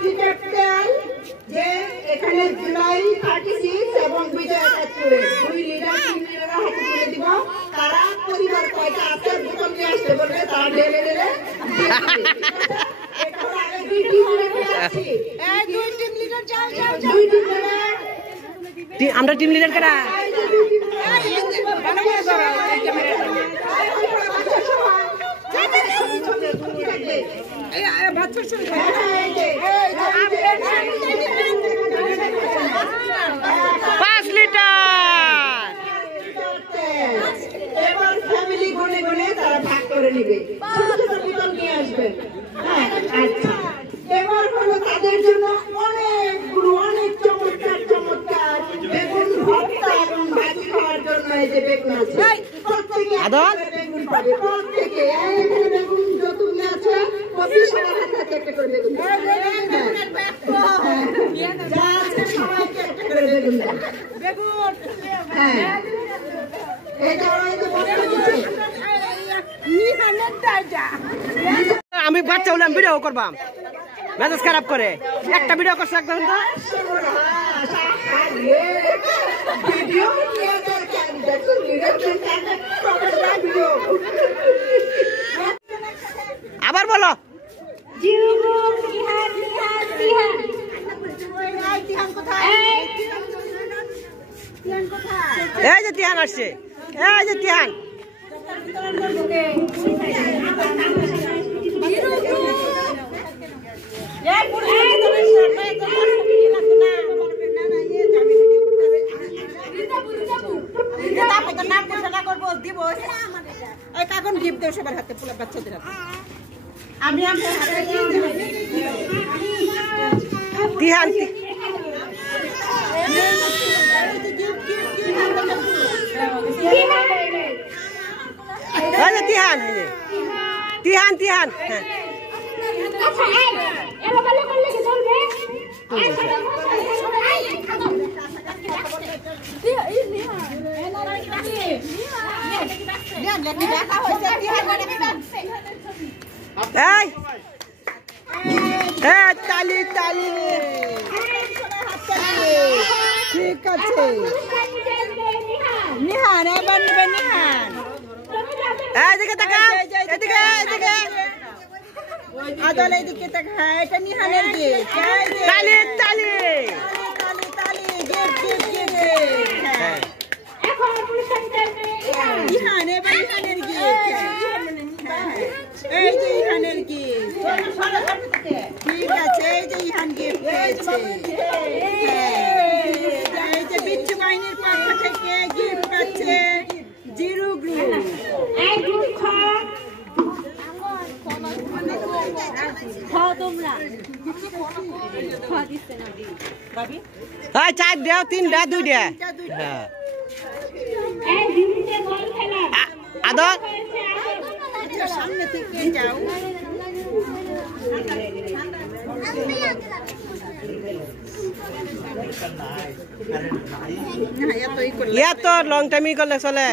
Ticket দেন যে এখানে জুলাই 36 এবং বিজয় 71 দুই লিডার তিন লিডার হাতে তুলে দিব তারা পরিবার কয়টা আছে বোতল নিয়ে আসতে বলবে তারা ঢেলে ঢেলে এটা আগে দুই টিম লিডার আছে এই দুই টিম লিডার যাও যাও দুই টিম লিডার আমরা টিম লিডার কারা এবার ফ্যামিলি গুনে গুনে তারা ভাগ করে নেবে ছোট ছোট বোতল নিয়ে আসবেন আচ্ছা এবার হলো তাদের জন্য অনেকগুলো অনেক চমৎকার চমৎকার বেগুন ভর্তা এবং ভাজি খাওয়ার জন্য এই যে বেগুন আছে প্রত্যেকে বেগুন পাবে প্রত্যেকে এখানে বেগুন যতগুলো আছে প্রতি সবার হাতে একটা করে বেগুন যা আছে সবাইকে একটা করে বেগুন বেগুন হ্যাঁ আমি বাচ্চা হলাম ভিডিও করবাম মেজাজ খারাপ করে একটা ভিডিও করছে একদম আবার বলো এই যে তিহান আসছে এই যে তিহান এখন গিফট দেবো সবার হাতে বাচ্চাদের হাতে আমি তিহান তিহান তিহান তিহান হ্যাঁ তালি তালি ঠিক আছে নিহান এবার নেবেন নিহান এদিকে তাকা এদিকে এদিকে আদল এদিকে তাকা এটা নিহানের গিফট তালি তালি তালি তালি গিফট গিফট গিফট হ্যাঁ এখন পুরস্কার নিহান এবার নিহানের গিফট এই যে ইহানের গিফট ঠিক আছে এই যে ইহান গিফট পেয়েছে এই যে বিচ্ছু বাহিনীর পক্ষ থেকে গিফট পাচ্ছে জিরো গ্রুপ চার দেও তিন দে দুই দে আদর সামনে থেকে যাও তো লং টাইমই করলে চলে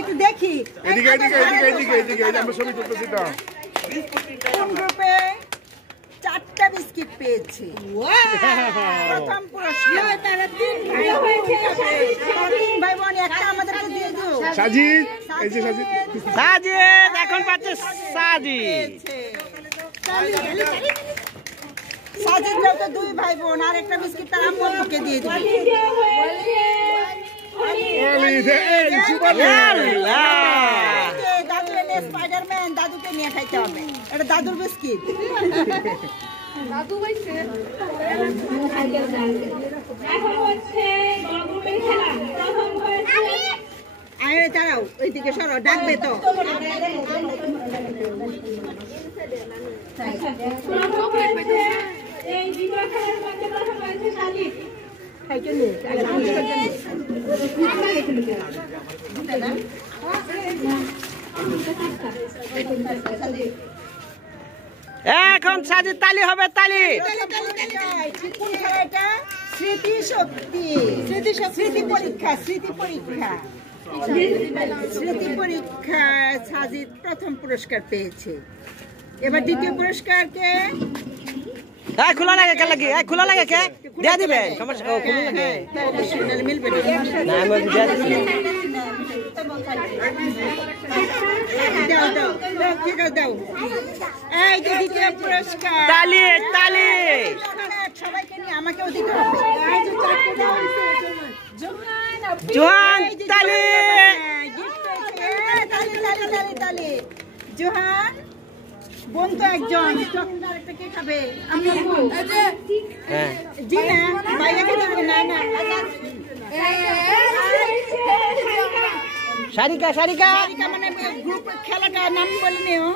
একটু দেখি এদিকে এদিকে এদিকে এদিকে এদিকে আমরা ছবি তুলতেছি তো গ্রুপে 4টা বিস্কিট পেয়েছে প্রথম পুরস্কার তারা 3 ভাই হয়েছে 3 ভাই বোন একটা আমাদেরকে দিয়ে দাও সাজিদ এই যে সাজিদ সাজিদ এখন পাচ্ছে সাজিদ সাজিদ তো 2 ভাই বোন আর একটা বিস্কিট তার আম্মুকে দিয়ে দিবে ওলি দে এই সুবহানাল্লাহ দাদু এনে স্পাইডারম্যান দাদুকে নিয়ে খাইতে হবে এটা দাদুর বিস্কিট দাদু হইছে এখন হচ্ছে গ্রুপের খেলা প্রথম হয়েছে আরে দাঁড়াও ওইদিকে সরো ডাকবে তো এই দ্বিতীয় খেলার মধ্যে প্রথম হয়েছে সাজিদ খাইতে নে এখন সাজিদ তালি হবে তালি স্মৃতি শক্তি স্মৃতি পরীক্ষা সাজিদ প্রথম পুরস্কার পেয়েছে। এবার দ্বিতীয় পুরস্কার কে? খোলা লাগে কে লাগি খোলা লাগে কে দিয়ে দিবেন সমস্যা খোলা লাগে মিলবে না আমি দিয়ে দিছি দাও এই যে দ্বিতীয় পুরস্কার তালি সবাইকে নিয়ে আমাকেও দিতে হবে। জোহান তালি জোহান বোন তো একজন আরেকটা কে খাবে? আমি হ্যাঁ জি না বাইরে দেবো না সারিকা মানে গ্রুপ খেলাটা নাম বলে নিও।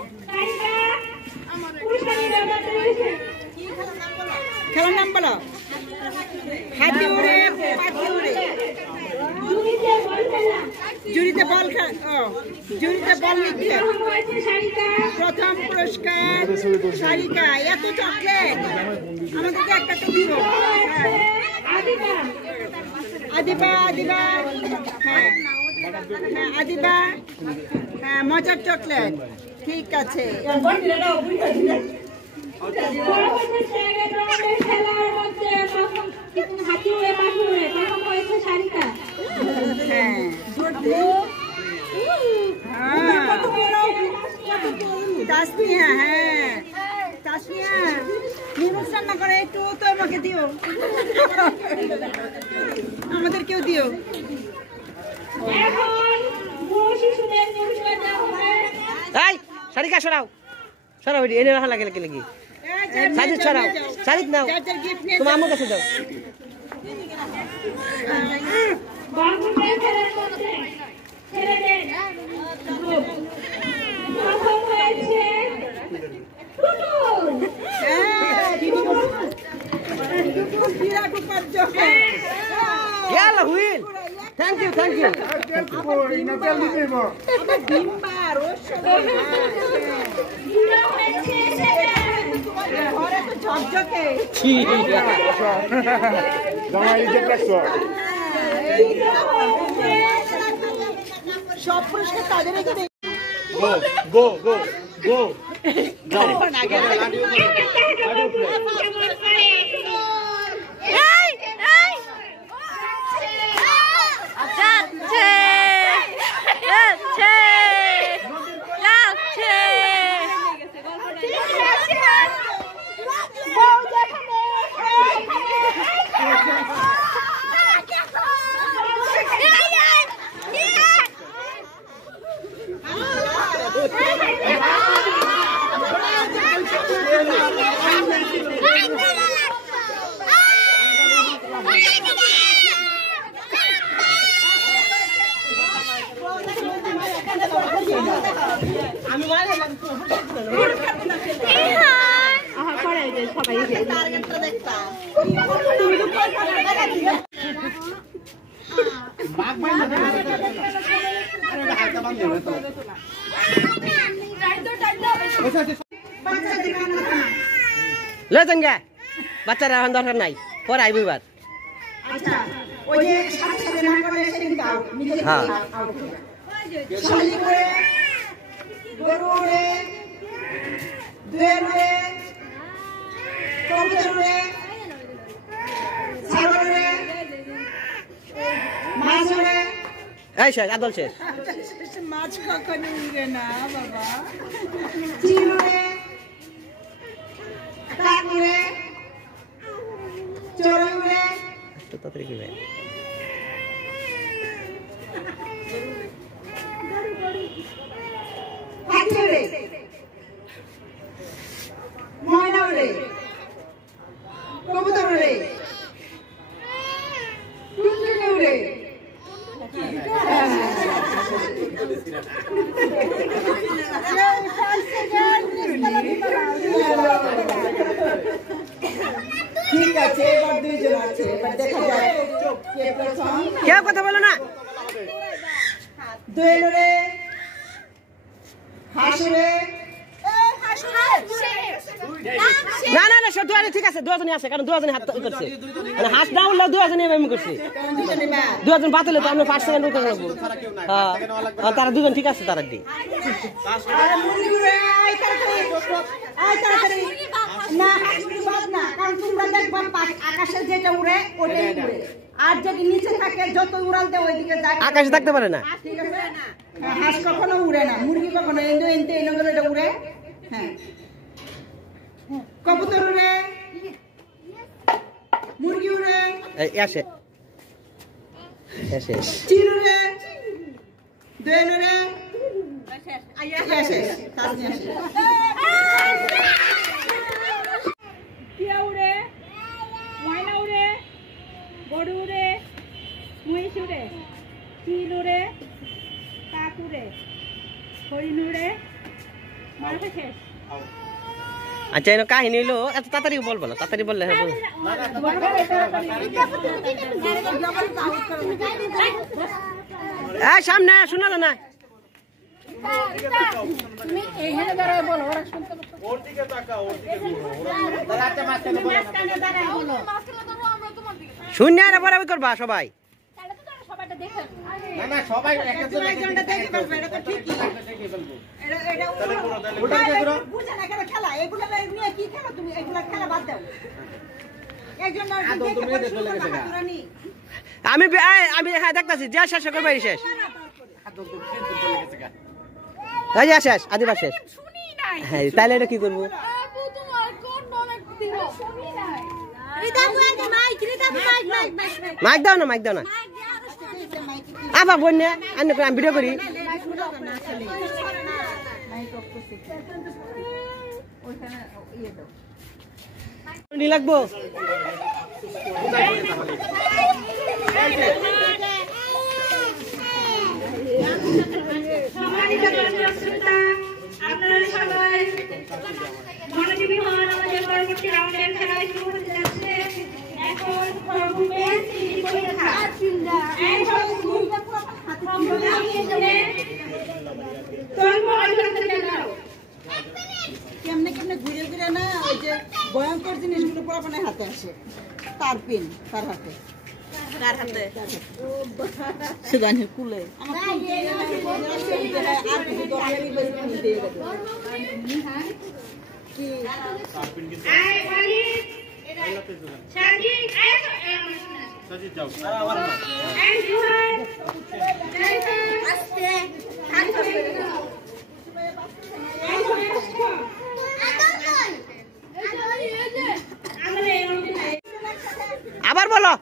খেলার নাম বলো। হাতি উড়ে পাখি উড়ে জুড়িতে বল লিখে প্রথম পুরস্কার সারিকা। এত চকলেট আমাদেরকে একটা দিব। আদিবা হ্যাঁ আদিবা হ্যাঁ মজার চকলেট ঠিক আছে। তাসমিয়া নিরুস রান্না করে একটু তো আমাকে দিও, আমাদেরকেও দিও। এই সারিকা সরাও এনে রাখা লাগে লাগি সাজিদ সরাও সাজিদ নাও তুমি আমার কাছে দাও। Yalla Huil. Thank you. সব পুরস্কার তাদের Go. ले जाएंगे बच्चा रहन दरकार নাই পরে আইবো এবার। আচ্ছা ওই যে সাথে সাথে না করে সেদিন দাও নিজে হ্যাঁ শালি করে গরু রে দুয়েল রে কবুতর রে ছাগল রে মাছ রে এই শেষ আদল শেষ মাছ কখনো উড়ে না বাবা। চিল রে কাক রে চড়ুই রে তো তাড়াতাড়ি কি ভাই পাখি রে ময়না রে কবুতর রে টুনটুনি রে ঠিক আছে এবার দুইজন আছে, এবার দেখা যায় কে প্রথম। কেউ কথা বলো না। দোয়েল রে হাঁস রে হাঁস রে না না না সব দুজনে ঠিক আছে দুজনে আছে কারণ দুজনে হাত করছে মানে হাত না উঠলে দুজনে এমনি করছে দুজন বাতিলে তো আমরা 5 সেকেন্ড উঠে যাব হ্যাঁ তারা দুজন ঠিক আছে তারা দি না না কারণ তোমরা দেখবা আকাশে যেটা উড়ে ওটাই উড়ে আর যদি নিচে থাকে যত উড়াল দেয় ওইদিকে যায় আকাশে থাকতে পারে না ঠিক আছে হাঁস কখনো উড়ে না মুরগি কখনো এনতে এটা উড়ে হ্যাঁ কবুতর উড়ে মুরগি উড়ে এই আসে এসে চিল উড়ে দোয়েল উড়ে আসে তাসনি আসে টিয়া উড়ে ময়না উড়ে গরু উড়ে মহিষ উড়ে চিল উড়ে কাক উড়ে হরিণ উড়ে মাথা শেষ আচ্ছা এর কাহিনী হলো এত তাড়াতাড়ি বলবো না তাড়াতাড়ি বললে হ্যাঁ বল এই সামনে শোনা যায় না তুমি এইখানে দাঁড়ায় বলো ওরা শুনতে পাচ্ছে ওর দিকে তাকাও ওর দিকে বলো ওরা আচ্ছা মাঝখানে দাঁড়ায় বলো মাঝখানে দাঁড়াও আমরা তোমার দিকে শূন্য আর বরাবর করবা সবাই তাহলে তো তোমরা সবাইটা দেখেন না না সবাই একজনটা দেখতে পারবে এটা তো ঠিকই এটা ওটা বুঝা না কেন খেলা এগুলা নিয়ে কি খেলা তুমি এগুলা খেলা বাদ দাও একজন আমি আমি হ্যাঁ দেখতাছি যা শেষ করবে শেষ এই যে শেষ আদিবার শেষ শুনি নাই হ্যাঁ তাহলে এটা কি করবো আপু তোমার কোন অনেক দিন শুনি নাই মাইক দাও না মাইক দাও না আবা বন্যা আমি ভিডিও করি লাগবো আপনারা সবাই মনোযোগী হন আমাদের পরবর্তী রাউন্ডের খেলা শুরু হতে যাচ্ছে এখন প্রথমে পরীক্ষা এখন কেমনে কেমনে ঘুরে ঘুরে না ওই যে ভয়ঙ্কর জিনিসগুলো পুরোপুরি হাতে আসে তার পিন তার হাতে সুগানের কুলে আবার বলো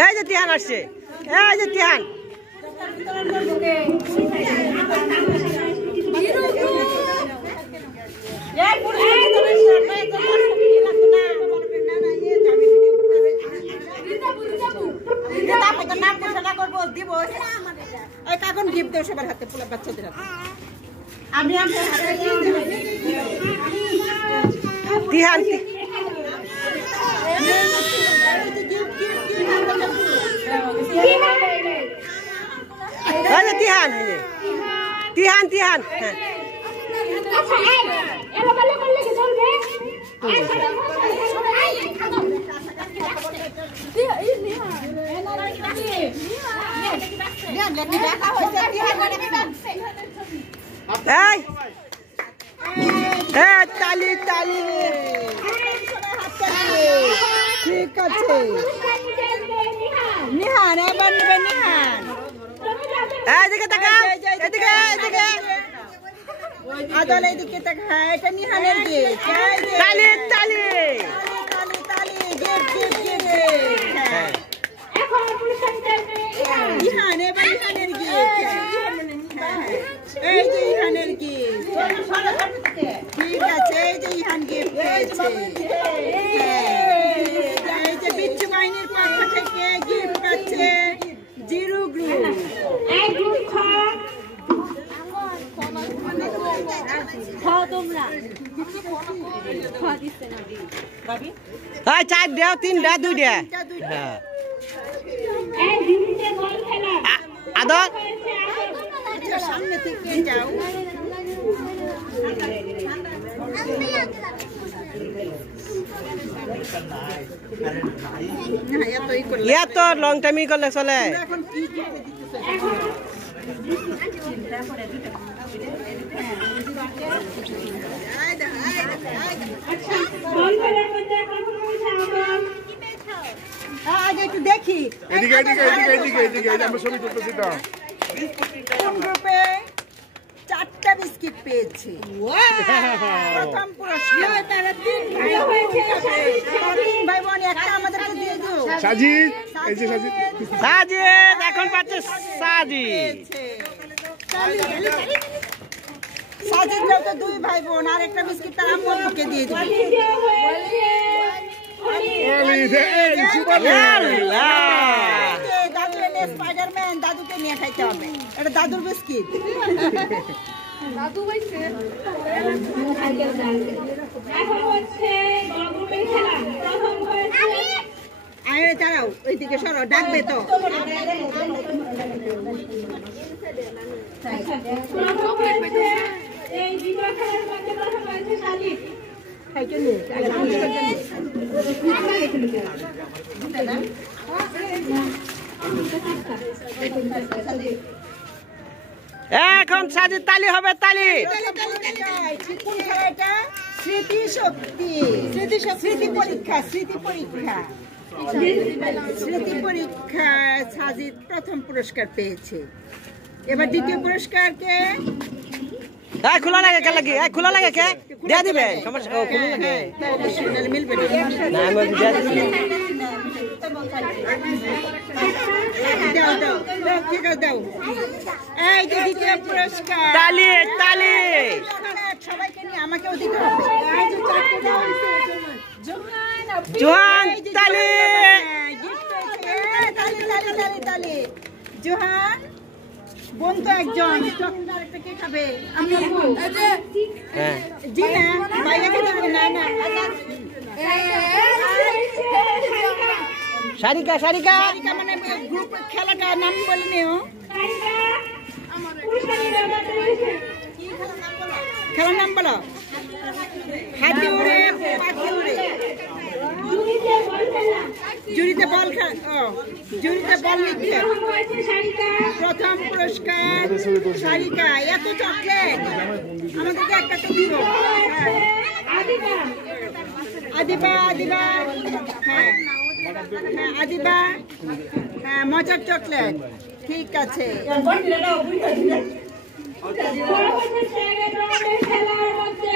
এই যে তিহান আসছে এই যে তিহান কাগন গিফট দেও সবার হাতে পোলা বাচ্চাদের হাতে আমি তিহান তিহান তিহান তিহান হ্যাঁ তালি তালি ঠিক আছে নিহান এবার নেবে নিহান এদিকে তাকা এদিকে এদিকে আদল এদিকে তাকা এটা নিহানের গিফট তালি তালি তালি তালি গিফট গিফট গিফট হ্যাঁ ইহান এবার ইহানের গিফট এই যে ইহানের গিফট ঠিক আছে এই যে ইহান গিফট পেয়েছে এই যে বিচ্ছু বাহিনীর পক্ষ থেকে গিফট পাচ্ছে জিরো গ্রুপ চার দেও তিন দে দুই দে হ্যাঁ আদর সামনে থেকে যাও। ইয়া তো লং টাইমই করলে চলে। এখন কি দিতে আগে একটু দেখি এদিকে এদিকে এদিকে এদিকে এদিকে আমরা ছবি তুলতেছি তো। কোন গ্রুপে 4টা বিস্কিট পেয়েছে। প্রথম পুরস্কার তারা 3 ভাই বোন একটা আমাদেরকে দিয়ে দিও। সাজিদ, এই যে সাজিদ। সাজিদ এখন পাচ্ছে সাজিদ। সাজিদ তো 2 ভাই বোন আর একটা বিস্কিট তার আম্মুকে দিয়ে দিবে। দাদু এলে স্পাইডারম্যান, দাদুকে নিয়ে খাইতে হবে। এটা দাদুর বিস্কিট। এখন হচ্ছে গ্রুপের খেলা। প্রথম হয়েছে আরে দাঁড়াও, ওইদিকে সরো, ডাকবে তো। এই দ্বিতীয় খেলার মধ্যে প্রথম হয়েছে সাজিদ। এখন সাজিদ তালি হবে, তালি। কোন খেলা এটা? স্মৃতি শক্তি, স্মৃতি পরীক্ষা, স্মৃতি পরীক্ষা। সাজিদ প্রথম পুরস্কার পেয়েছে। এবার দ্বিতীয় পুরস্কার কে? খোলা লাগে কে লাগি? খোলা লাগে কে দিয়ে দিবে? সমস্যা ও খোলা লাগে অবশ্যই মিলবে না। না আমি দিয়ে দিছি। দাও দাও দাও, ঠিক আছে দাও। এই যে দ্বিতীয় পুরস্কার। তালি তালি। সবাইকে নিয়ে আমাকেও দিতে হবে। জোহান তালি। তালি জোহান বোন তো একজন, আরেকটা কে খাবে? হ্যাঁ জি না, বাইরে দেবে না। না সারিকা সারিকা সারিকা মানে গ্রুপ খেলাটা নাম বলে নিও। খেলার নাম বলো। হাতি উড়ে, পাখি উড়ে, জুড়িতে বল খেলা। জুড়িতে বল লিখতে। প্রথম পুরস্কার সারিকা। এত চকলেট আমাদেরকে একটা তো দিব। আদিবা, আদিবা, হ্যাঁ হ্যাঁ আদিবা, হ্যাঁ মজার চকলেট, ঠিক আছে। খেলার মধ্যে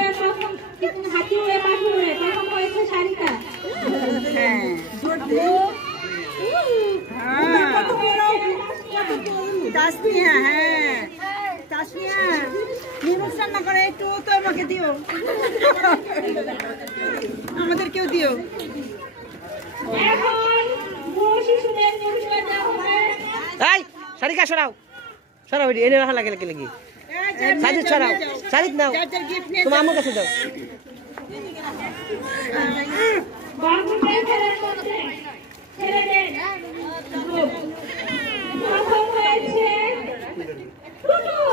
হাতি উড়ে পাখি উড়ে প্রথম হয়েছে সারিকা। তাসমিয়া, হ্যাঁ তাসমিয়া নুডলস রান্না করে একটু তো আমাকে দিও, আমাদেরকেও দিও। এখন বুড়ো শিশুদের পুরস্কার দেওয়া হবে। এই সারিকা সরাও সরাও, এনে রাখা লাগে লাগি। সাজিদ সরাও, সাজিদ নাও, তোমার আমার কাছে দাও। বড়গুলোর খেলার মধ্যে ছেলেদের গ্রুপ। প্রথম হয়েছে টুটুল।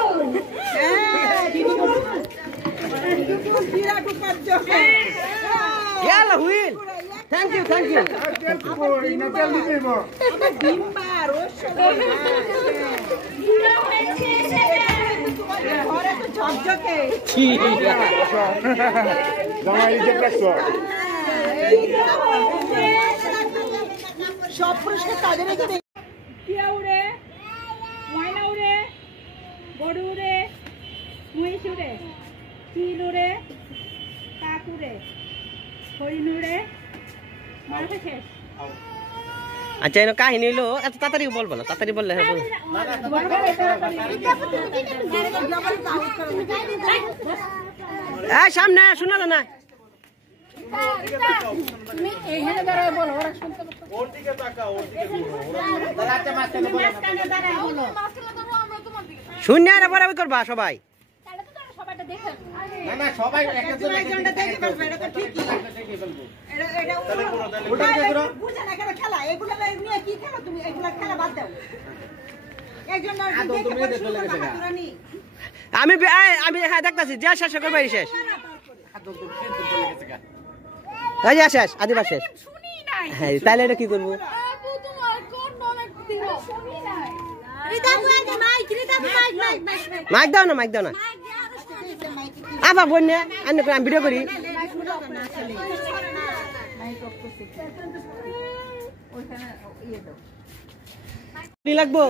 বিরাট উপার্জন। ইয়ালা হুইল, থ্যাংক ইউ থ্যাংক ইউ। ডিম্বার দুটো হয়েছে সেটা। ঘরে তো ঝকঝকে। সব পুরস্কার তাদের এখানে। টিয়া উড়ে, ময়না উড়ে, গরু উড়ে, মহিষ উড়ে, চিল উড়ে, কাক উড়ে, হরিণ উড়ে, মাথা শেষ। আচ্ছা এনে কাহিনী হইলো, এত তাড়াতাড়ি বলবো না, তাড়াতাড়ি বললে হ্যাঁ বল। এই সামনে শোনা না। তুমি এইখানে দাঁড়ায় বলো, ওরা শুনতে পাচ্ছে। ওর দিকে তাকা, ওর দিকে দাঁড়া, আচ্ছা মাঝখানে বলো। মাঝখানে দাঁড়ায় বলো। শূন্য আর বরাবর করবা সবাই। তাহলে তো তারা সবাইটা দেখে। না না সবাই একজনটা দেখে ফেলবে, এটা তো ঠিকই। দেখে ফেলবো। এটা ওটা কি করো? বুঝে না কেন খেলা? এগুলা নিয়ে কি খেলা তুমি? এগুলা খেলা বাদ দাও। আমি হ্যাঁ দেখতেছি যা শেষ করবো শেষ শেষ আদিবার শেষ হ্যাঁ তাহলে এটা কি করবো মাইক দাও না আবার বোন না আমি ভিডিও করি লাগবো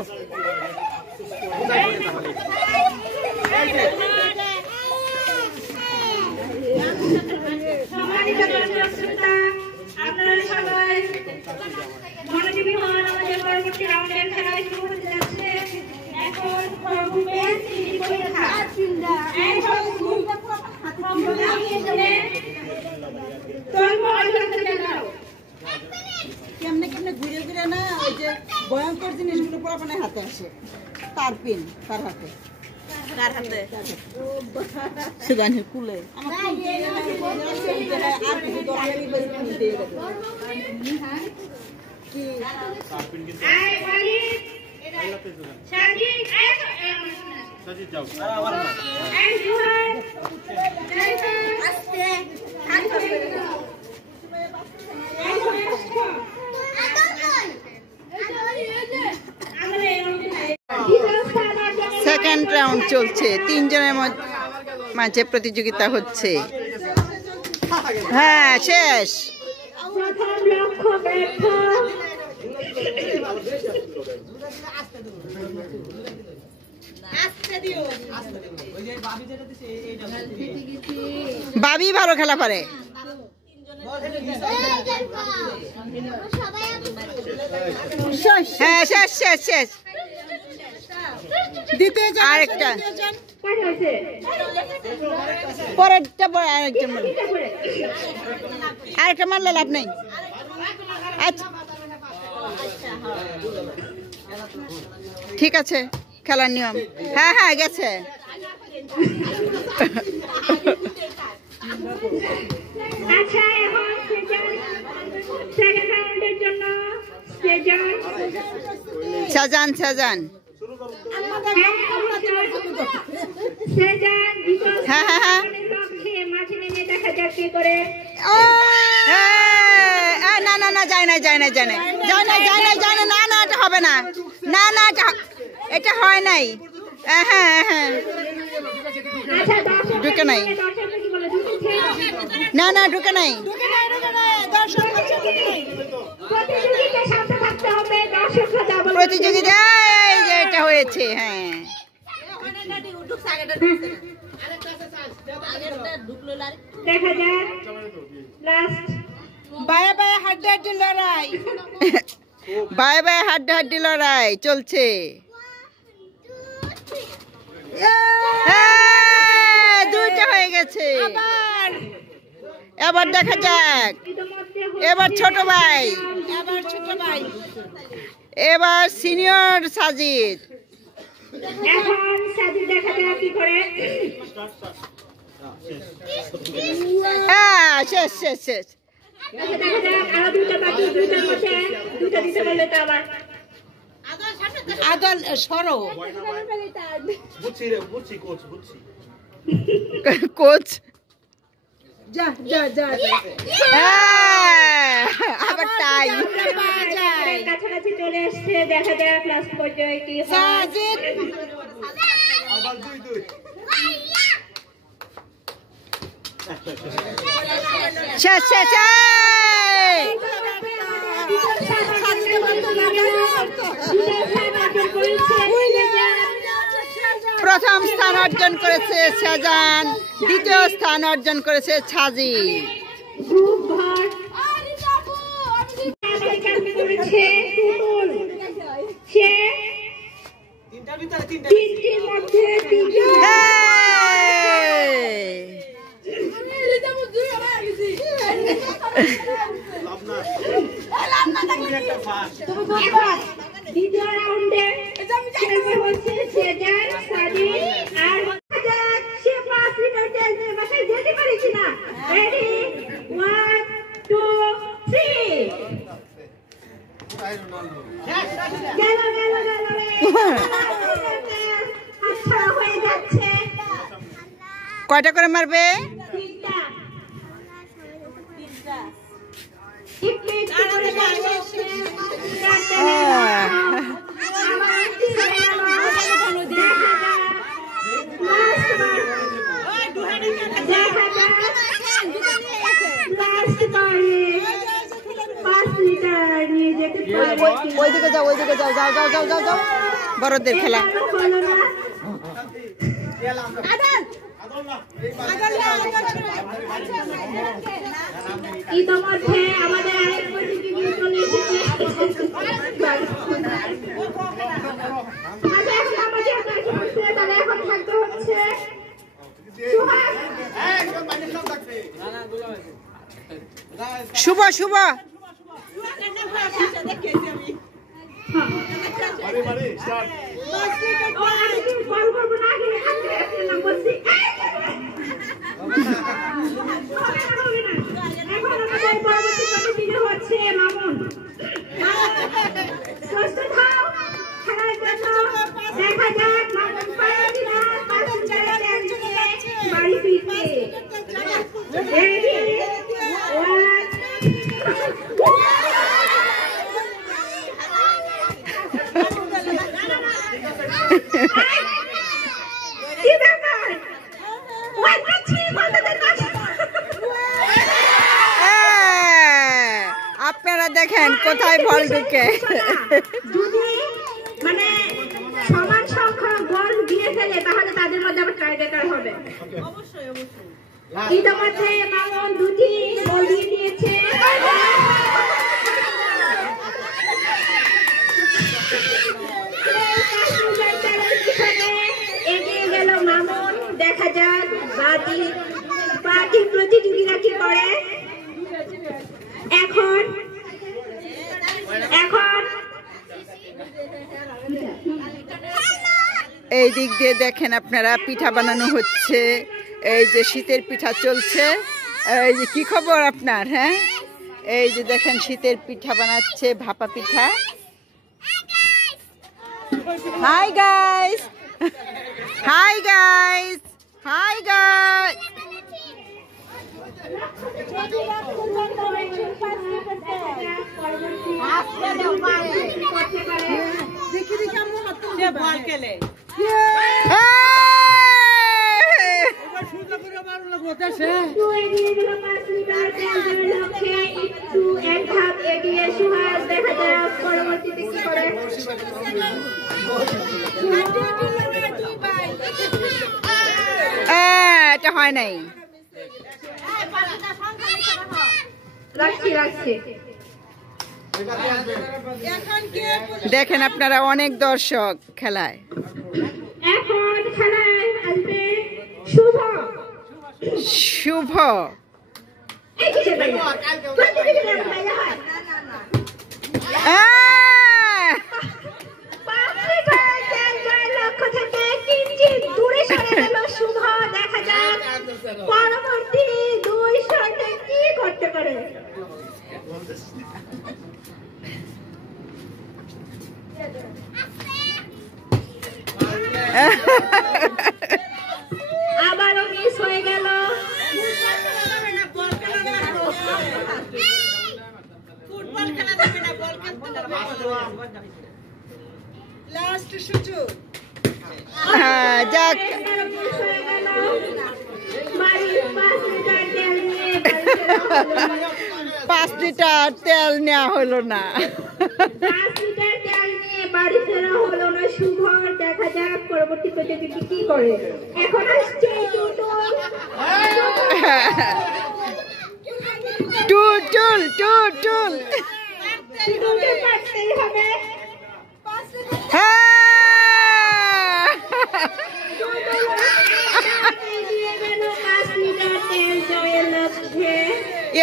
আপনারা সবাই মনোযোগী হন আমাদের পরবর্তী রাউন্ডের খেলা শুরু হতে যাচ্ছে এখন গ্রুপের তিনটি পরীক্ষা কেমনে কেমনে ঘুরে ঘুরে না ওই যে ভয়ঙ্কর জিনিসগুলো পোলাপানের হাতে আসে তার পিন তার হাতে সুদানের কুলে সেকেন্ড রাউন্ড চলছে, তিনজনের মাঝে প্রতিযোগিতা হচ্ছে। হ্যাঁ শেষ। বাবি ভালো খেলা পারে। হ্যাঁ শেষ শেষ শেষ। আরেকটা পরেরটা আরেকটা মারলে লাভ নেই। আচ্ছা ঠিক আছে, খেলার নিয়ম। হ্যাঁ হ্যাঁ গেছে। আচ্ছা এখন সেকেন্ড রাউন্ডের জন্য শাহজাহান শাহজাহান হ্যাঁ হ্যাঁ হ্যাঁ না না না যায় না যায় না যায় না যায় না যায় না যায় না না না এটা হবে না, না না এটা হয় নাই। হ্যাঁ হ্যাঁ ঢুকে নাই, না না ঢুকে নাই। প্রতিযোগিতা এটা হয়েছে। হ্যাঁ দেখা যাক লাস্ট বায়ে বায়ে হাড্ডাহাড্ডি লড়াই, বায়ে বায়ে হাড্ডাহাড্ডি লড়াই চলছে। দুইটা হয়ে গেছে। এবার দেখা যাক, এবার ছোট ভাই, এবার সিনিয়র সাজিদ। এখন সাজিদ দেখা যাক কি করে। হ্যাঁ শেষ শেষ শেষ। দেখা যাক আরো দুটো বাকি, দুটোর মধ্যে দুটো দিতে বললে তো আবার আদল সরো কোচ যা যা যা। আবার টাই কাছাকাছি চলে এসছে। দেখা যাক লাস্ট পর্যায়ে কি হয়। শেষ শেষ। প্রথম স্থান অর্জন করেছে শাহজাহান, দ্বিতীয় স্থান অর্জন করেছে সাজিদ। দ্বিতীয় রাউন্ডে হচ্ছে সেজান, সাজিদ আর সে 5 মিনিটের বাসায় যেতে পারে কিনা। রেডি 1 2 3 গেল গেল গেল। কয়টা করে মারবে? ওইদিকে যাও, ওইদিকে যাও, যাও যাও যাও যাও যাও, বড়দের খেলা। ইতিমধ্যে আমাদের আরেক প্রতিযোগী চলে এসেছে। তাহলে এখন থাকতে হচ্ছে শুভ শুভ হচ্ছে মামুন। দেখা যাক মামুন বাড়ি ফিরতে। আপনারা দেখেন কোথায় বল ঢুকে। যদি মানে সমান সংখ্যা বল দিয়ে ফেলে তাহলে তাদের মধ্যে আবার টাইব্রেকার হবে। ইতিমধ্যে মামুন দুটি বল দিয়ে দিয়েছে। এগিয়ে গেল মামুন। দেখা যাক বাকি প্রতিযোগীরা কি করে। এখন এই দিক দিয়ে দেখেন আপনারা পিঠা বানানো হচ্ছে। এই যে শীতের পিঠা চলছে। এই যে কি খবর আপনার? হ্যাঁ, এই যে দেখেন শীতের পিঠা বানাচ্ছে, ভাপা পিঠা। Hi guys, hi guys, hi guys. এটা হয় নাই। দেখেন আপনারা অনেক দর্শক খেলায়। এখন খেলায় আসবে শুভ। শুভ লক্ষ্য থেকে কিঞ্চিত দূরে সরে গেল শুভ। দেখা যাক পরবর্তী দুই শটে কি করতে পারে। আবারও মিস হয়ে গেল। যাক, 5 লিটার তেল নেওয়া হলো না। 5 লিটার তেল নিয়ে বাড়ি ফেরা হলো না শুভ। দেখা যাক পরবর্তী প্রতিযোগী কি করে। এখন আসছে টুটুল টুটুল। পারতেই হবে।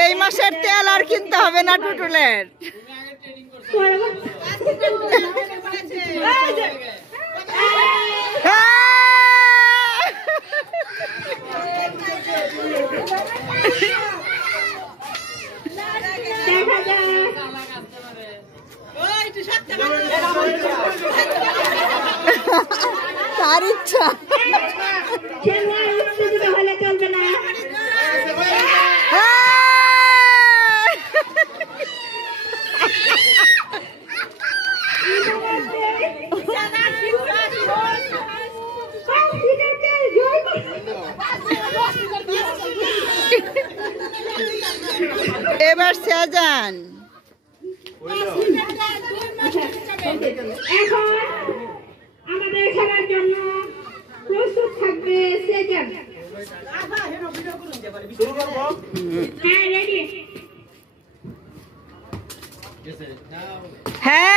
এই মাসের তেল আর কিনতে হবে না টুটুলের। দেখা যাক তার ইচ্ছা। খেলোয়াড় উত্তেজিত হলে এবার সেজান এখন আমাদের খেলার জন্য প্রস্তুত থাকবে সেজান। হ্যাঁ, রেডি। হ্যাঁ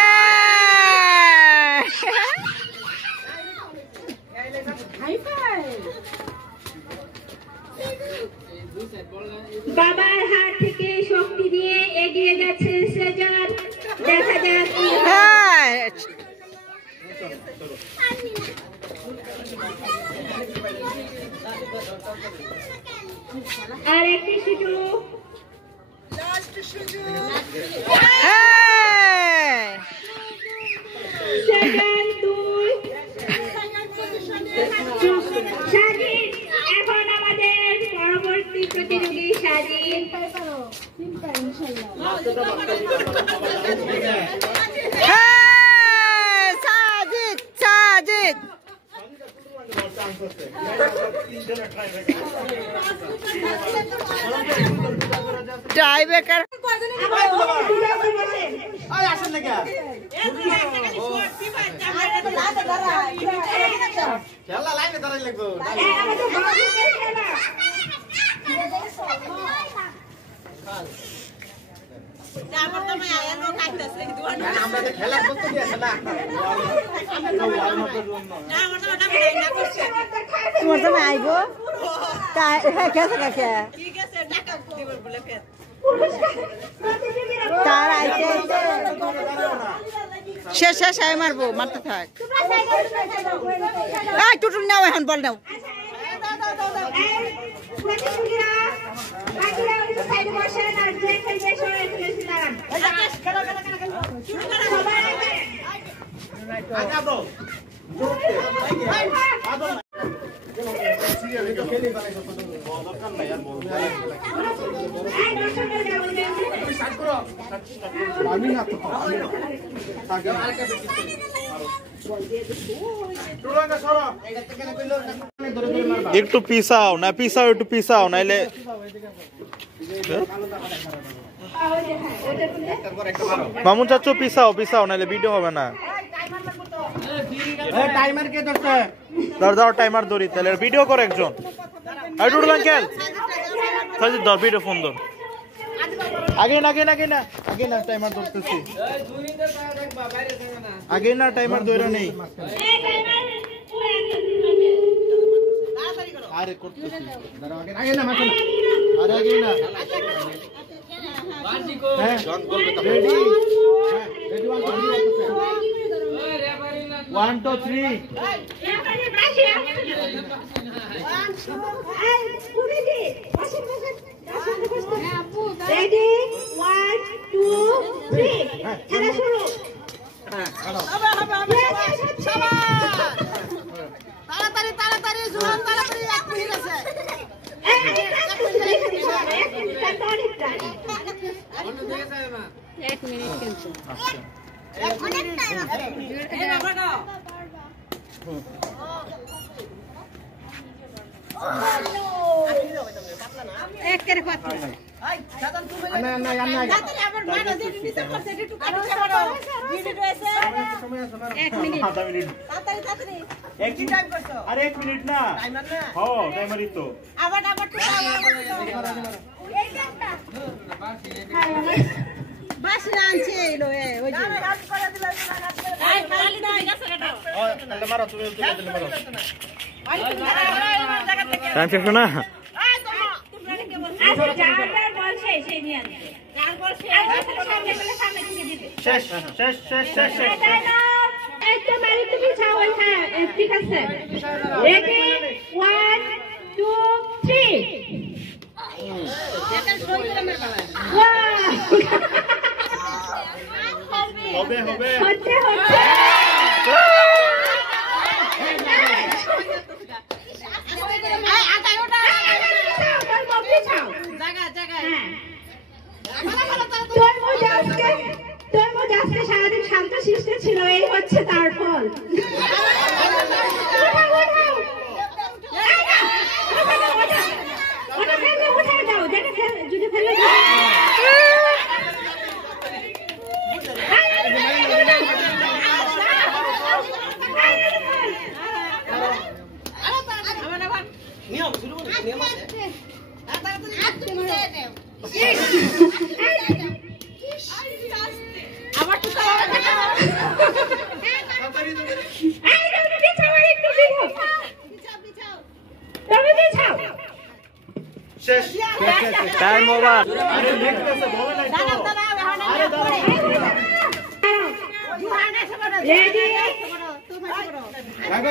বাবার হাত থেকে শক্তি দিয়ে এগিয়ে যাচ্ছে সেজান। দেখা যাক হ্যাঁ আর একটি সুযোগ। হ্যাঁ সেজান 2 স্বাধীন। এখন আমাদের পরবর্তী প্রতিযোগী স্বাধীন। হ্যাঁ সাজিদ সাজিদ টাইব্রেকার তোমার তো আইব তাই হ্যাঁ কেসে কাকে তার আইতে শেষ শেষ আই মারবো মারতে থাক এই টুটুল নাও এখন বল নাও একটু পিছাও না পিছাও একটু পিছাও নাইলে মামুন চাচু পিছাও পিছাও নাইলে ভিডিও হবে না টাইমার কে ধরছে ধর ধর টাইমার ধরি তাহলে ভিডিও করে একজন আই টুটুল আঙ্কেল সাজিদ ধর ভিডিও ফোন ধর আগে না আগে না আগে না আগে না টাইমার ধরতেছি আগে না টাইমার ধরে নেই আরে করতেছি আগে না মাথা আরে আগে না হ্যাঁ রেডি রেডি 1 2 3 Ready? 1 2 3 খেলা শুরু। তাড়াতাড়ি তাড়াতাড়ি জোয়ান তাড়াতাড়ি 1 মিনিট আছে 1 মিনিট কিন্তু 1 মিনিট এই বাবা গো এক করে কত না না না তাড়াতাড়ি আবার মানা দিয়ে নিতে পারছে একটু কাটি করো ভিডিও রয়েছে 1 মিনিট আধা মিনিট তাড়াতাড়ি তাড়াতাড়ি এক কি টাইম করছো আরে 1 মিনিট না টাইমার না হ্যাঁ টাইমারই তো আবার আবার তো এই গেমটা বাসি না আনছে এলো ওই যে হাত করে দিলাম এই খালি না গেছে কাটো তাহলে মারো তুমি তুলে মারো টাইম শেষ না আচ্ছা যার বল শেষ এই নিয়ে যার বল শেষ সামনে গেলে সামনে থেকে দিবে শেষ শেষ শেষ শেষ শেষ একদম মারি তুমি চাও হ্যাঁ ঠিক আছে রেডি 1 2 3 এটা সই করে মারবা হবে হবে হচ্ছে সারাদিন শান্ত শিষ্ট ছিল এই হচ্ছে তার ফল উঠায় দাও যদি ফেলে টাইম ওভার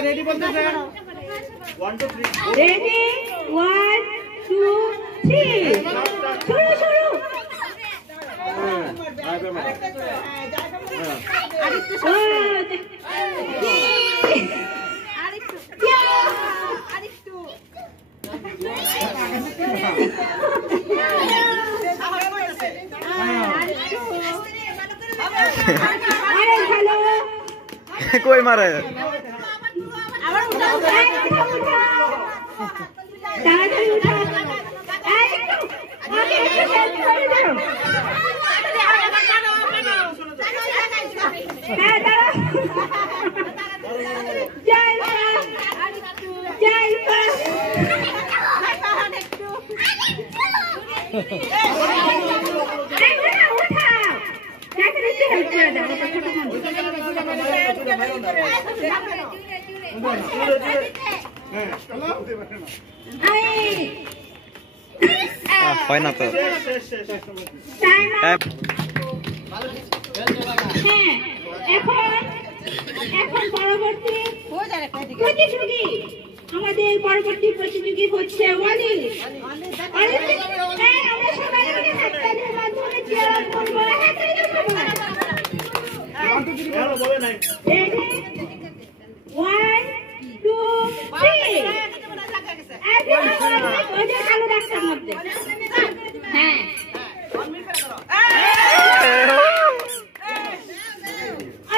রেডি বলতে স্যার 1 2 3 রেডি 1 2 3 শুরু শুরু কই মারে তাড়াতাড়ি উঠাও হয় না তো এখন পরবর্তী প্রতিযোগী আমাদের পরবর্তী প্রতিযোগী হচ্ছে ওয়ালিদ। আমরা সবাই মিলে হাততালির মাধ্যমে চিয়ার আপ করব। রেডি 1 2 3 ওদের কালো রাস্তার মধ্যে হ্যাঁ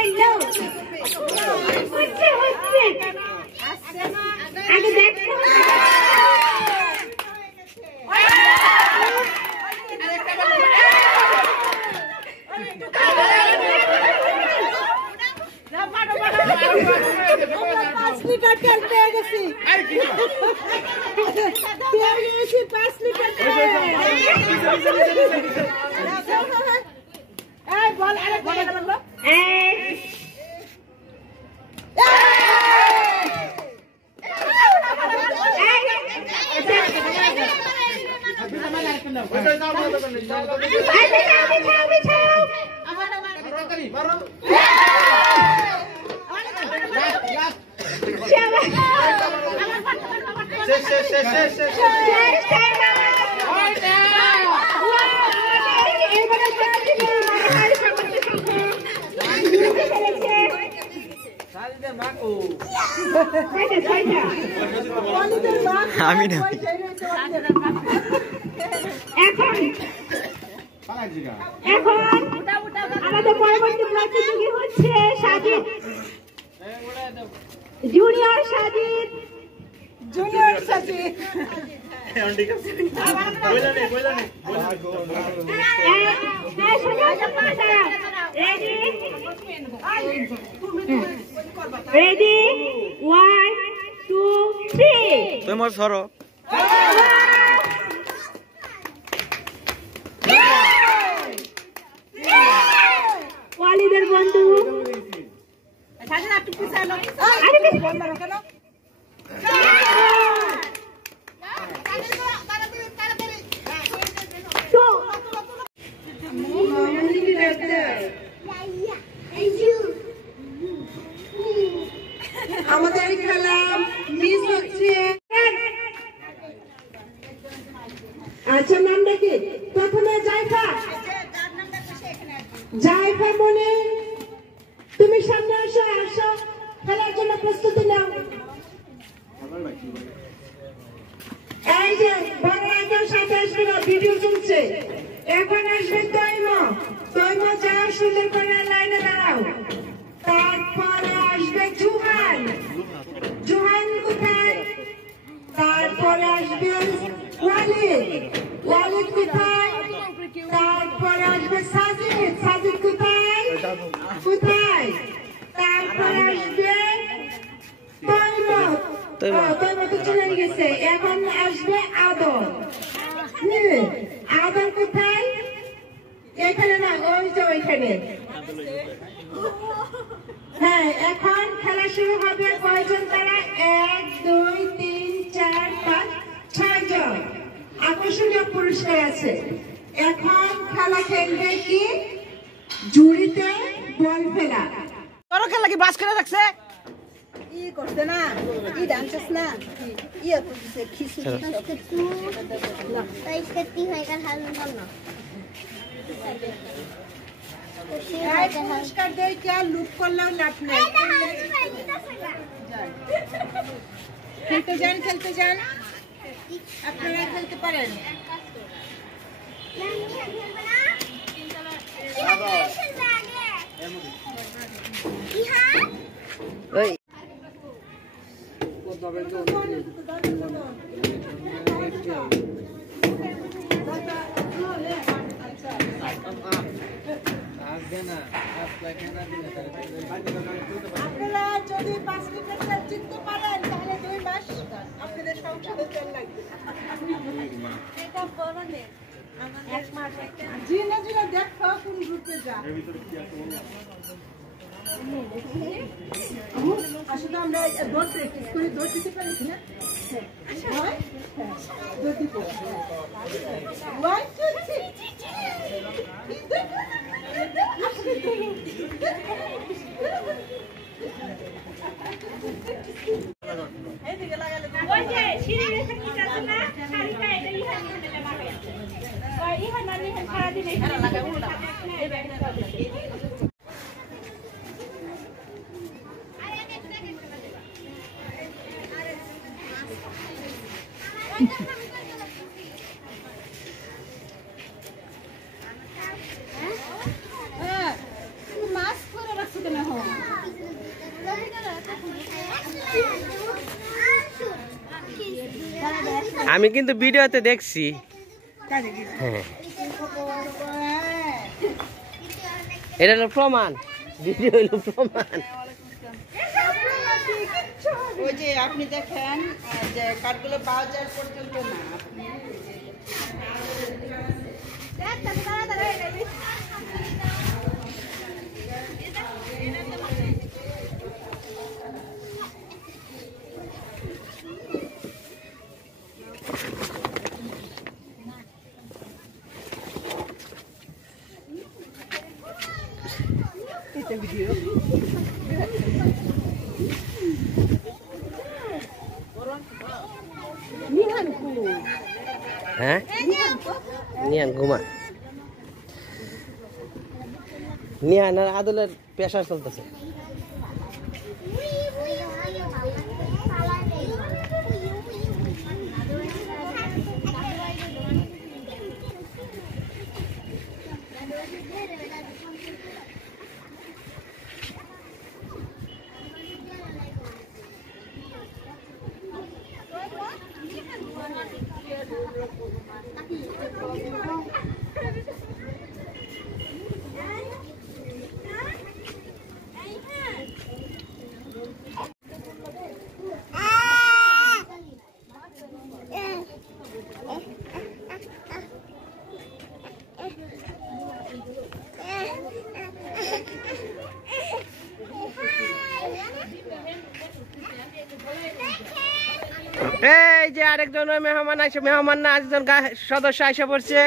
I know হচ্ছে আগে দেখো আমি না এখন আমাদের পরবর্তী প্রতিযোগী হচ্ছে সাজিদ জুনিয়র সাজিদ রেডি 1 2 3 তোমার সরো ওয়ালিদের বন্ধু আমাদের খেলা মিস হচ্ছে। আচ্ছা নামটা কি? প্রথমে জাইফা মনে তুমি সামনে আসো খেলার জন্য প্রস্তুতি নাও। এই যে বাংলাদেশ সাথে আসবে না, ভিডিও চলছে। এখন আসবে তৈম যাও, সুন্দর করে লাইনে দাঁড়াও। তারপরে আসবে জুহান কোথায়? তারপরে আসবে ওয়ালিদ কোথায়? তারপরে আসবে সাজিদ কোথায়? তারপরে আসবে তৈমা চলে গেছে। এখন আসবে আদর। আদর কোথায়? এখানে না, ওই যে ওইখানে। হ্যাঁ, এখন খেলা শুরু হবে। কয়জন তারা? 1 2 3 4 5 6 জন। আকর্ষণীয় পুরস্কার আছে। এখন খেলা খেলবে কি? ঝুড়িতে বল ফেলা। তোর খেলা কি বাস করে রাখছে? ই করতে না, ই ডান্সেস না, ইয়ে করতেছে খিচুড়ি তাই করতে হয় কার হাল না পুরস্কার দেয় কি আর লুট করলেও লাভ নেই। খেলতে যান, আপনারা খেলতে পারেন। ওই আপনারা যদি 5 মিনিট জিততে পারেন তাহলে 2 মাস আপনাদের সংসারে তেল লাগবে। এটা বড়নে আমার 1 মাস জিনা দেখো কোন গ্রুপে যা। আসলে আমরা দৌড় প্র্যাকটিস করি, দৌড় দিতে পারি কিনা? হ্যাঁ, দৌড় দিব। 1 2 3 ওই যে সিঁড়ির সাথে আছে না শাড়িটা এটা ইহান নিয়ে মারে ওই ইহান মানে সারা দিন এখানে লাগাবো না এই ব্যাগটা মাস্ক পরে রাখছো কেন? আমি কিন্তু ভিডিওতে দেখছি। হ্যাঁ, এটা হলো প্রমাণ, ভিডিও হলো প্রমাণ। ওই যে আপনি দেখেন যে কার্ডগুলো পাওয়া যায় পর্যন্ত না। হ্যাঁ, নিহান ঘুমা, নিহান আর আদলের পেশার চলতেছে। এই যে আরেকজন মেহমান আসে, মেহমান না আরেকজন সদস্য আসে পড়ছে।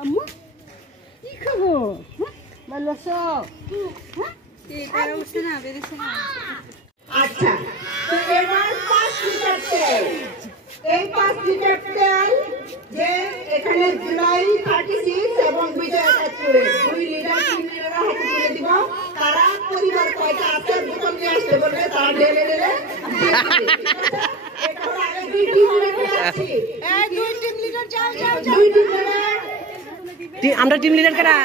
আম্মু কি খাবো? ভালো আছো? আচ্ছা, তো এবার 5 লিটার তেল। এই 5 লিটার তেল যে এখানে জুলাই 36 এবং বিজয় 71 2 লিটার 3 লিটার হাতে তুলে দিব। তারা পরিবার কয়টা আছে বোতল নিয়ে আসতে বলবে, তারা ঢেলে ঢেলে এটা হলো আগে 2 টিম রেখে আছি। এই 2 টিম লিডার যাও 2 টিম লিডার আমরা টিম লিডার কারা?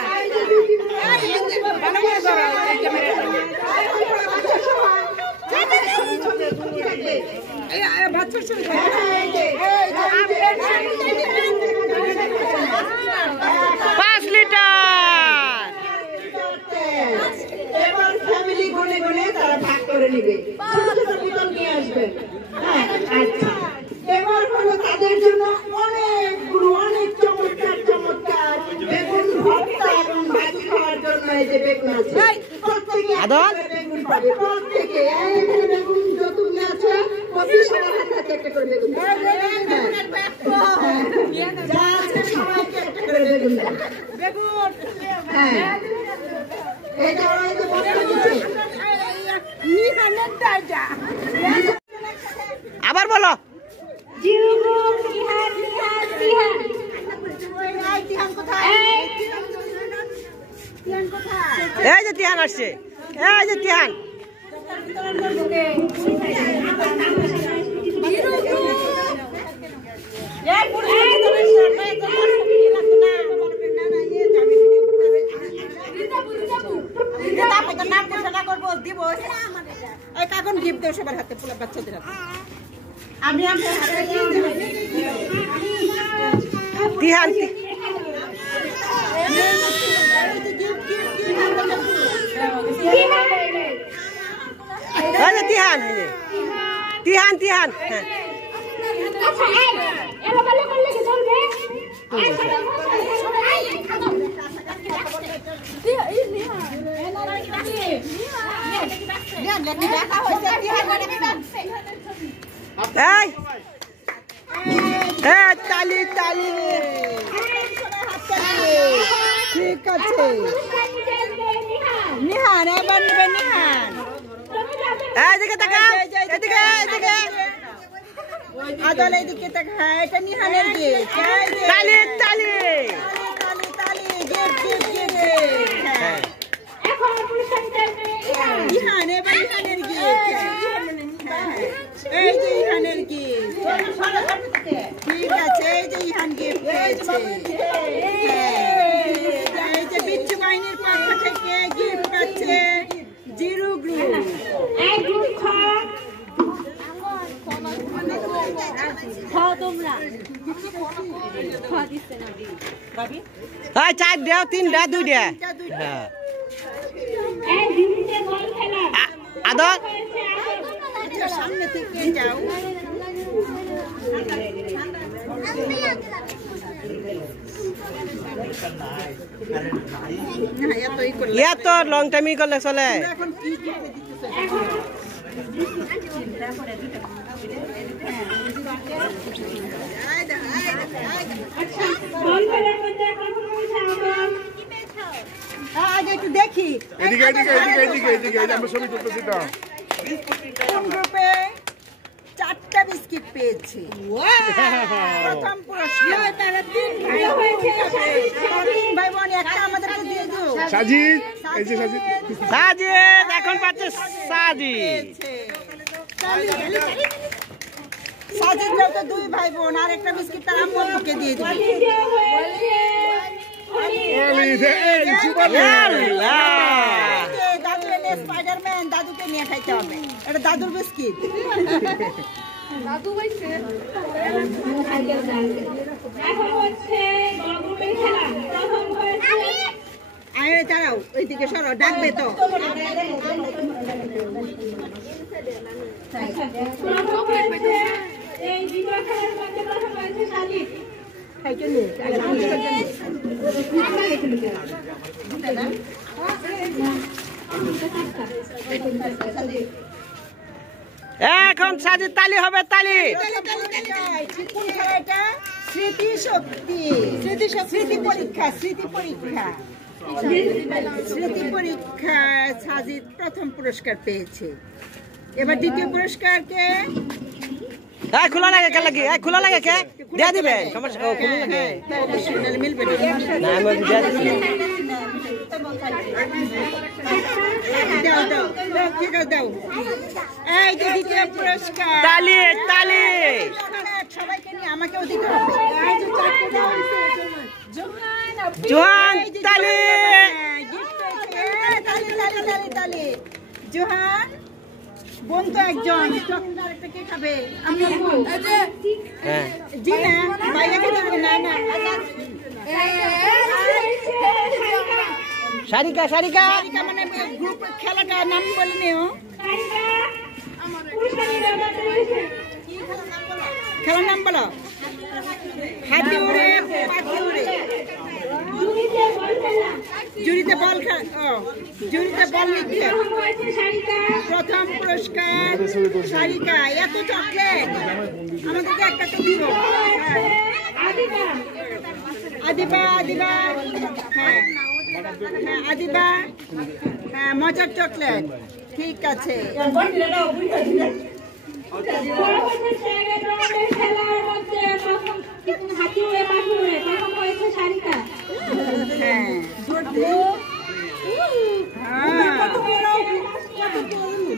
বাচ্চার ছেলে 5 লিটার। এবার ফ্যামিলি গুনে গুনে তারা ভাগ করে নেবে। ছোট ছোট বোতল নিয়ে আসবে। আসবেন। হ্যাঁ, আচ্ছা। এবার হলো তাদের জন্য অনেকগুলো অনেক চমৎকার চমৎকার বেগুন ভর্তা এবং ভাজি খাওয়ার জন্য এই যে বেগুন আছে। প্রত্যেকে বেগুন পাবে, প্রত্যেকে এখানে বেগুন যতগুলো আছে প্রতি সবার হাতে একটা করে বেগুন যা আছে সবাইকে একটা করে বেগুন বেগুন। হ্যাঁ, এটা ওরা যে বস্তা দিচ্ছে আবার বলো। এই যে তিহান আসছে, এই যে তিহান। কাগন গিফট দেবো সবার হাতে, পুরো বাচ্চাদের হাতে। আমি তিহান তিহান তিহান তিহান। হ্যাঁ, তালি তালি। ঠিক আছে নিহান, এবার নেবে নিহান। এদিকে তাকা, এদিকে এদিকে। আদল এদিকে তাকা, এটা নিহানের গিফট। তালি তালি তালি তালি, গিফট গিফট গিফট। ইহান, এবার ইহানের গিফট। এই যে ইহানের গিফট। ঠিক আছে, এই যে ইহান গিফট পেয়েছে। এই যে বিচ্ছু বাহিনীর পক্ষ থেকে গিফট পাচ্ছে জিরো গ্রুপ। চার দেও, তিনটা, দুইটা। হ্যাঁ, আদর সামনে থেকে যাও। ইয়া তো লং টাইম করলে চলে। এখন কি একটু দেখি এদিকে এদিকে এদিকে এদিকে এদিকে আমরা ছবি তুলতেছি তো। কোন গ্রুপে 4টা বিস্কিট পেয়েছে। প্রথম পুরস্কার তারা 3 ভাই বোন, একটা আমাদেরকে দিয়ে দিও। সাজিদ, এই যে সাজিদ। সাজিদ এখন পাচ্ছে সাজিদ। সাজিদরা তো 2 ভাই বোন, আর একটা বিস্কিট তার আম্মুকে দিয়ে দিবে। দাদু এনে স্পাইডারম্যান, দাদুকে নিয়ে খাইতে হবে। এটা দাদুর বিস্কিট। দাদু হইছে এখন হচ্ছে গল্পের খেলা। প্রথম হয়েছে আরে দাঁড়াও, ওইদিকে সরো, ডাকবে তো। এই দ্বিতীয় খেলার মধ্যে প্রথম হয়েছে সাজিদ। এখন সাজিদ তালি হবে, তালি। কোন খেলা এটা? স্মৃতি শক্তি, স্মৃতি পরীক্ষা, স্মৃতি পরীক্ষা। স্মৃতি পরীক্ষা সাজিদ প্রথম পুরস্কার পেয়েছে। এবার দ্বিতীয় পুরস্কার কে? খোলা লাগে কে লাগি, খোলা লাগে কে দিয়ে দিবে। সমস্যা, ও খোলা লাগে মিলবে না। না, আমি দিয়ে দিছি। দাও দাও দাও, ঠিক আছে দাও। এই যে দ্বিতীয় পুরস্কার, তালি তালি। সবাইকে নিয়ে আমাকেও দিতে হবে। জোহান তালি। তালি তালি তালি তালি। জোহান বোন তো একজন, আরেকটা কে খাবে? হ্যাঁ, জি না, বাইরে খেতে হবে না। না সারিকা সারিকা মানে গ্রুপ খেলাটা নাম বলে নিও। খেলার নাম বলো। হাতি উড়ে, পাখি উড়ে। জুড়িতে বল জুড়িতে বল নিক্ষেপ। প্রথম পুরস্কার সারিকা। এত চকলেট আমাদেরকে একটা তো দিব। আদিবা আদিবা, হ্যাঁ হ্যাঁ আদিবা, হ্যাঁ মজার চকলেট, ঠিক আছে।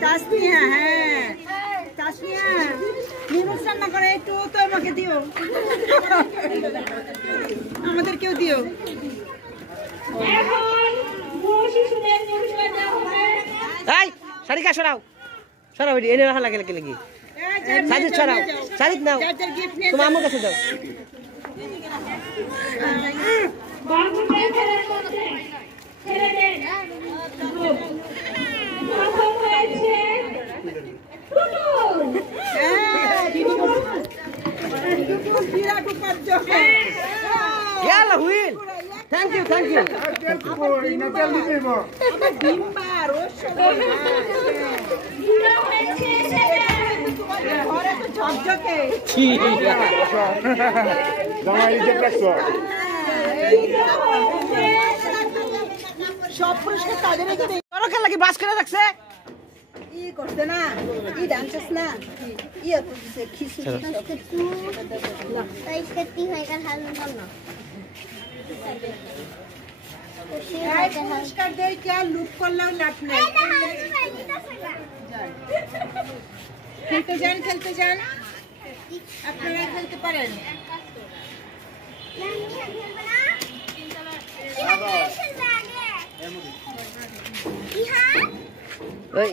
তাসমিয়া, হ্যাঁ তাসমিয়া নিমুজ রান্না করে একটু তো আমাকে দিও, আমাদেরকেও দিও। এই সারিকা সরাও সরাও, এনে রাখা লাগে লাগে লাগি। সাজিদ সরাও, সাজিদ নাও, তোমার আমার কাছে দাও। Wheel, thank you thank you. সব পুরস্কার তাদের তোর লাগি বাস করে রাখছে। ই করতে না, ই ডান্সেস না, ই তো দিছে খিচুড়ি কিছু না তাই সেটি হয়ে গেল হালুন না। এই পুরস্কার দেই কি আর লুট করলেও লাভ নেই। খেলতে যান, খেলতে যান, আপনারা খেলতে পারেন। ওই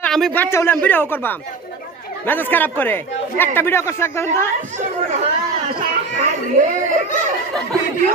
আমি বাচ্চা হলে আমি ভিডিও করবাম, মেজাজ খারাপ করে। একটা ভিডিও করছে একদম তো ভিডিও